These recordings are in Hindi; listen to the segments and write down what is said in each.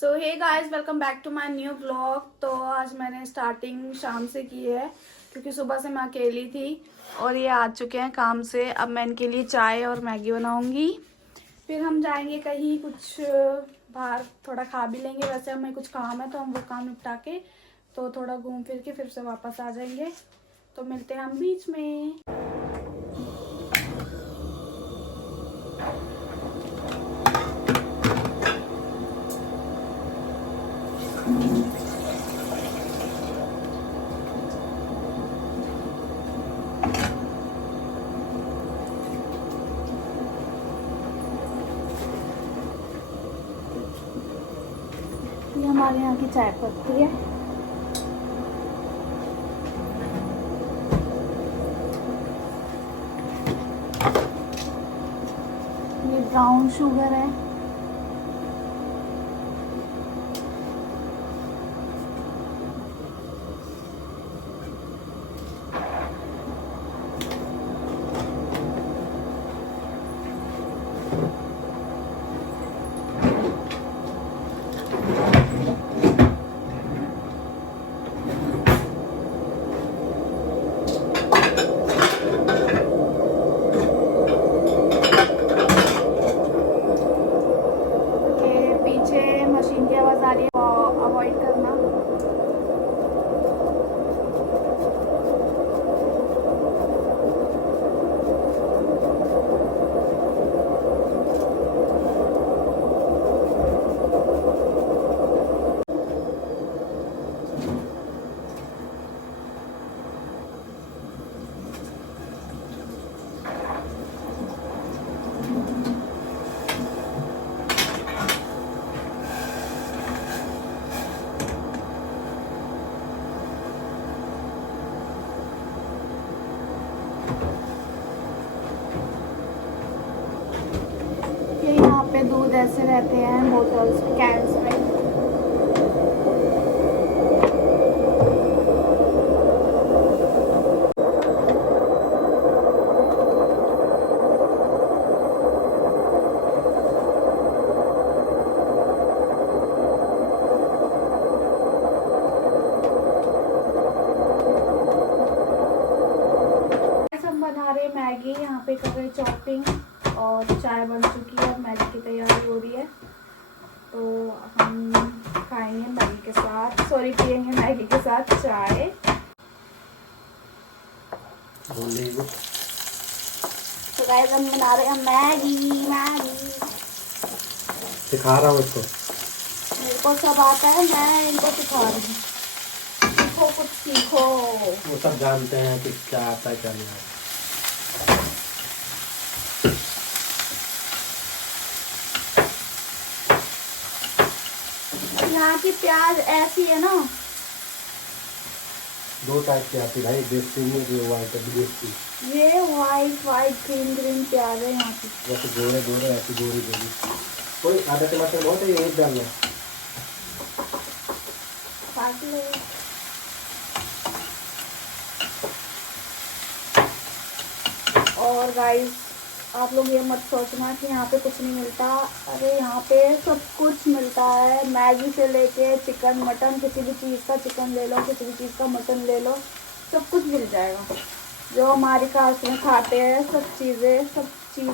So hey guys, welcome back to my new blog. तो आज मैंने स्टार्टिंग शाम से की है क्योंकि सुबह से मैं अकेली थी और ये आ चुके हैं काम से। अब मैं इनके लिए चाय और मैगी बनाऊंगी, फिर हम जाएंगे कहीं कुछ बाहर, थोड़ा खा भी लेंगे। वैसे हमें कुछ काम है तो हम वो काम निपटा के तो थोड़ा घूम फिर के फिर से वापस आ जाएंगे। तो मिलते हैं हम बीच में। ये हमारे यहाँ की चाय पत्ती है। ये ब्राउन शुगर है। पीछे मशीन की आवाज़ आ रही है, अवॉइड करना। ये यहाँ पे दूध ऐसे रहते हैं बोतल्स कैंस में। हम बना रहे मैगी, यहाँ पे कर रहे चॉपिंग और चाय बन चुकी है। मैगी की तैयारी हो रही है तो हम खाएंगे मैगी के साथ, सॉरी पियेंगे मैगी के साथ चाय। तो गाइस हम बना रहे हैं मैगी। सिखा रहा हूँ इसको। मेरे को सब आता है, मैं इनको सिखा रही हूँ। सीखो, कुछ सीखो। वो सब जानते हैं कि क्या आता है क्या नहीं आता। यहाँ की प्याज ऐसी है ना, दो टाइप की आती है भाई, देसी में जो व्हाइट है विदेशी। ये वाइट ग्रीन प्याज है यहाँ की। जैसे गोरे गोरे ऐसी गोरी गोरी। कोई आधा टमाटर बहुत है, एक डालना। काट लो। और गाइस आप लोग ये मत सोचना कि यहाँ पे कुछ नहीं मिलता। अरे यहाँ पे सब कुछ मिलता है, मैगी से लेके चिकन मटन, किसी भी चीज़ का चिकन ले लो, किसी भी चीज़ का मटन ले लो, सब कुछ मिल जाएगा। जो हमारी कास्ट में खाते हैं सब चीज़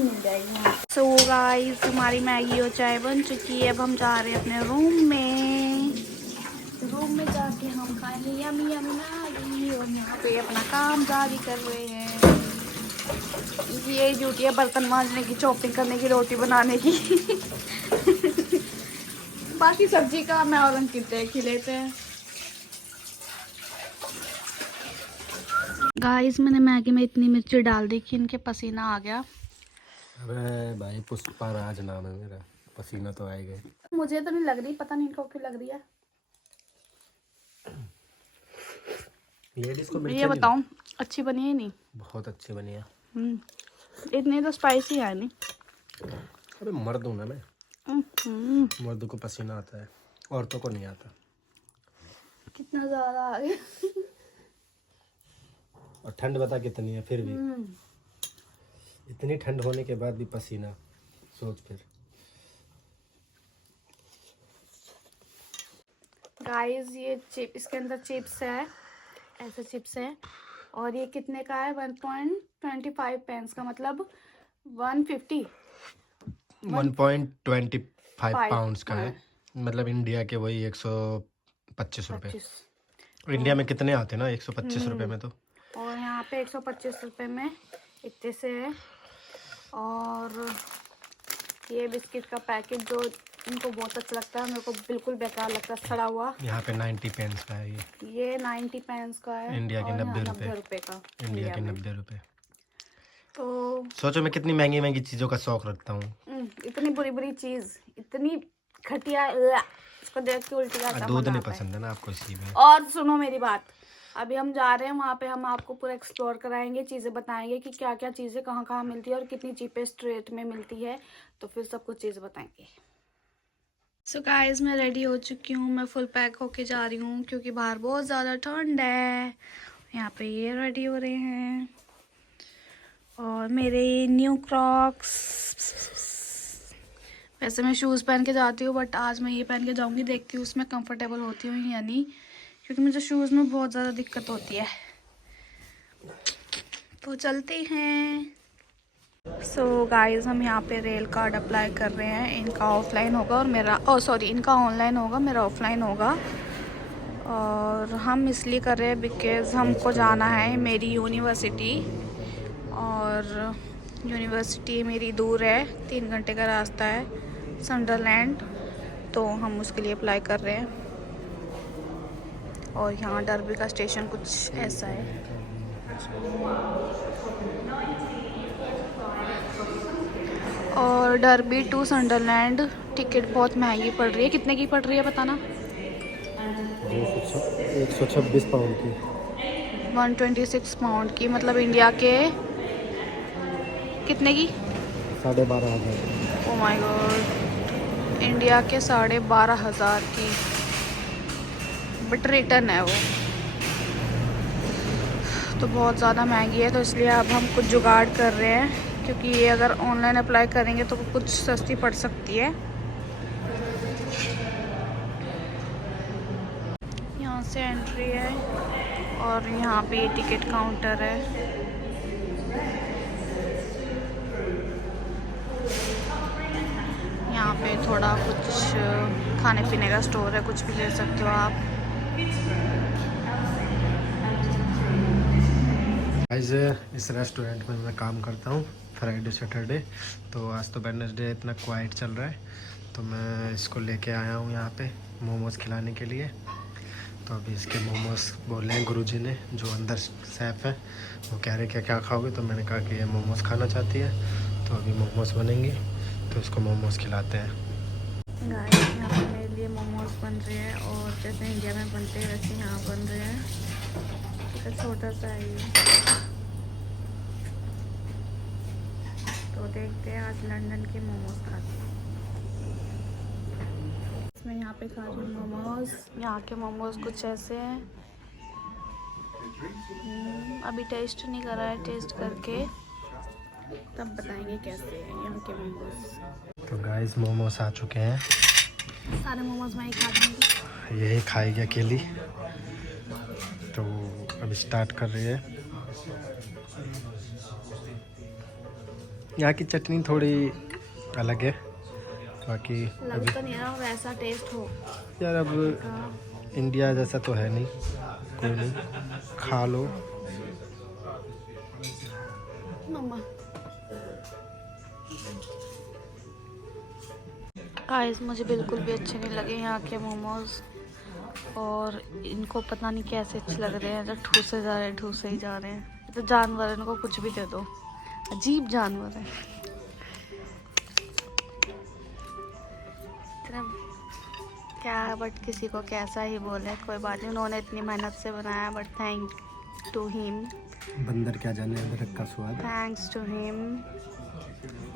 मिल जाएगी यहाँ। सो गाइस हमारी मैगी और चाय बन चुकी है। अब हम जा रहे हैं अपने रूम में जाके हम खाएंगे यमी यमी मैगी और यहाँ पे अपना काम जारी कर रहे हैं। ये ड्यूटी है बर्तन मांजने की, चॉपिंग करने की, रोटी बनाने की। बाकी सब्जी का मैं और अंकित देख ही लेते हैं। गाइस मैंने मैगी में इतनी मिर्ची डाल दी कि इनके पसीना आ गया। अरे भाई पुष्पा राज नाम है मेरा, पसीना तो आएगा। मुझे तो नहीं लग रही, पता नहीं इनको क्यों लग रही है। लेडीज को ये बताओ अच्छी बनी है नहीं? बहुत अच्छी बनी है। इतनी तो स्पाइसी है नहीं। अरे मर्द हूँ ना मैं, मर्द को पसीना आता है, औरतों को नहीं आता। कितना ज्यादा आ गया। और ठंड बता कितनी है फिर भी, इतनी ठंड होने के बाद भी पसीना, सोच फिर। गाइस ये चिप, इसके अंदर चिप्स है, ऐसे चिप्स है। और ये कितने का है? 1.25 पेंस का, मतलब 150 1.25 पाउंड्स का है, हाँ, मतलब इंडिया के वही 125 रुपये। 25। इंडिया में कितने आते हैं ना 125 रुपये में तो। और यहाँ पे 125 रुपये में इतने से है। और ये बिस्किट का पैकेट जो इनको बहुत अच्छा लगता है, मेरे को बिल्कुल बेकार लगता है, सड़ा हुआ। यहाँ पे 90 पेंस का है ये 90 पेंस का है। इंडिया के और 90 यहाँ रुपये। 90 रुपये का इंडिया के में। 90 रुपये। तो सोचो मैं कितनी महंगी महंगी चीज़ों का शौक रखता हूँ। इतनी बुरी बुरी चीज़, इतनी घटिया, इसको देख के उल्टी का दूध नहीं पसंद है ना आपको इसी में। और सुनो मेरी बात, अभी हम जा रहे हैं वहाँ पे, हम आपको पूरा एक्सप्लोर कराएंगे, चीज़ें बताएंगे कि क्या क्या चीज़ें कहाँ कहाँ मिलती है और कितनी चीपेस्ट रेट में मिलती है, तो फिर सब कुछ चीज़ें बताएंगे। सो गाइस मैं रेडी हो चुकी हूँ, मैं फुल पैक होके जा रही हूँ क्योंकि बाहर बहुत ज़्यादा ठंड है। यहाँ पे ये रेडी हो रहे हैं और मेरे न्यू क्रॉक्स। वैसे मैं शूज़ पहन के जाती हूँ बट आज मैं ये पहन के जाऊँगी, देखती हूँ उसमें कंफर्टेबल होती हूँ या नहीं, क्योंकि मुझे शूज़ में बहुत ज़्यादा दिक्कत होती है। तो चलते हैं। सो गाइस हम यहाँ पे रेल कार्ड अप्लाई कर रहे हैं, इनका ऑफलाइन होगा और मेरा इनका ऑनलाइन होगा, मेरा ऑफलाइन होगा। और हम इसलिए कर रहे हैं बिकॉज़ हमको जाना है मेरी यूनिवर्सिटी, और यूनिवर्सिटी मेरी दूर है, 3 घंटे का रास्ता है, संडरलैंड, तो हम उसके लिए अप्लाई कर रहे हैं। और यहाँ डर्बी का स्टेशन कुछ ऐसा है। और डर्बी टू संडरलैंड टिकट बहुत महंगी पड़ रही है। कितने की पड़ रही है बताना? 126 पाउंड की। 126 पाउंड की, मतलब इंडिया के कितने की? 12,500। ओ माय गॉड, इंडिया के 12,500 की, बट रिटर्न है वो, तो बहुत ज़्यादा महंगी है। तो इसलिए अब हम कुछ जुगाड़ कर रहे हैं, क्योंकि ये अगर ऑनलाइन अप्लाई करेंगे तो कुछ सस्ती पड़ सकती है। यहाँ से एंट्री है और यहाँ पे ये टिकट काउंटर है। यहाँ पे थोड़ा कुछ खाने पीने का स्टोर है, कुछ भी ले सकते हो आप। गाइस इस रेस्टोरेंट में मैं काम करता हूँ फ्राइडे सैटरडे, तो आज तो वेडनेसडे इतना क्वाइट चल रहा है, तो मैं इसको लेके आया हूँ यहाँ पे मोमोज़ खिलाने के लिए। तो अभी इसके मोमोज़ बोले हैं गुरुजी ने, जो अंदर शेफ़ है, वो कह रहे क्या क्या खाओगे, तो मैंने कहा कि ये मोमोज़ खाना चाहती है, तो अभी मोमोज़ बनेंगे तो इसको मोमोज़ खिलाते हैं। गाइस यहाँ पर मेरे लिए मोमोज बन रहे हैं, और जैसे इंडिया में बनते हैं वैसे यहाँ बन रहे हैं। तो छोटा सा है ये, तो देखते हैं आज लंदन के मोमोज खाते हैं। मैं यहाँ पे खा रही हूँ मोमोज। यहाँ के मोमोज कुछ ऐसे हैं। अभी टेस्ट नहीं करा है, टेस्ट करके तब बताएंगे कैसे हैं यहाँ के मोमोज। तो गाइस मोमोज आ चुके हैं, सारे मोमोज मैं ही खा दूँगी। यही खाएगी अकेली, तो अब स्टार्ट कर रही है। यहाँ की चटनी थोड़ी अलग है, बाकी लग तो नहीं रहा वैसा टेस्ट हो यार, अब इंडिया जैसा तो है नहीं, कोई नहीं, खा लो मम्मा। गाइस मुझे बिल्कुल भी अच्छे नहीं लगे यहाँ के मोमोज, और इनको पता नहीं कैसे अच्छे लग रहे हैं, जब ठूसे जा रहे हैं, ठूसे ही जा रहे हैं। तो जानवर, इनको कुछ भी दे दो, अजीब जानवर है। इतना क्या, बट किसी को कैसा ही बोले, कोई बात नहीं, उन्होंने इतनी मेहनत से बनाया, बट थैंक टू हिम। बंदर क्या जाने अदरक का स्वाद। थैंक्स टू हिम,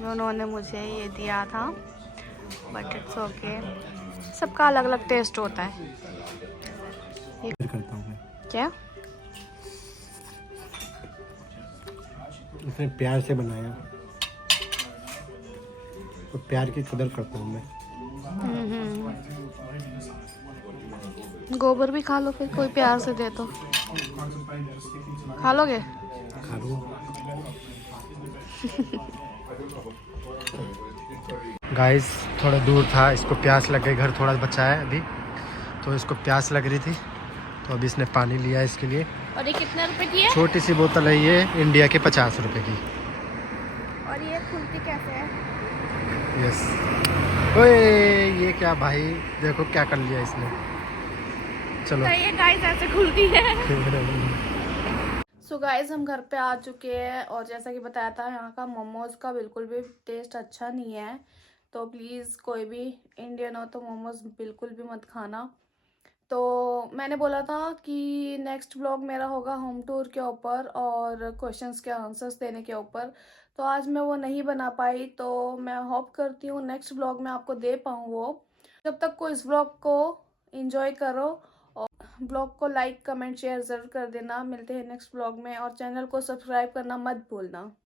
उन्होंने मुझे ये दिया था, बट इट्स ओके, सबका अलग अलग टेस्ट होता है। ये करता हूँ मैं क्या इसने प्यार से बनाया, तो प्यार की कदर करता हूँ मैं। गोबर भी खा लो फिर, कोई प्यार से दे तो। खा लोगे? खा लूँ। गाइस थोड़ा दूर था, इसको प्यास लग गई, घर थोड़ा बचा है अभी, तो इसको प्यास लग रही थी, तो अभी इसने पानी लिया इसके लिए। और ये कितने रुपए की है? छोटी सी बोतल है ये, इंडिया के 50 रुपए की। और ये खुलती कैसे है? यस। ओए ये क्या भाई, देखो क्या कर लिया इसने। चलो। तो ये गाइस ऐसे खुलती है। सो गाइस हम घर पे आ चुके हैं, और जैसा कि बताया था यहाँ का मोमोज का बिल्कुल भी टेस्ट अच्छा नहीं है, तो प्लीज़ कोई भी इंडियन हो तो मोमोज बिल्कुल भी मत खाना। तो मैंने बोला था कि नेक्स्ट ब्लॉग मेरा होगा होम टूर के ऊपर और क्वेश्चंस के आंसर्स देने के ऊपर, तो आज मैं वो नहीं बना पाई, तो मैं होप करती हूँ नेक्स्ट ब्लॉग में आपको दे पाऊँ वो। जब तक को इस ब्लॉग को एंजॉय करो, और ब्लॉग को लाइक कमेंट शेयर ज़रूर कर देना। मिलते हैं नेक्स्ट ब्लॉग में, और चैनल को सब्सक्राइब करना मत भूलना।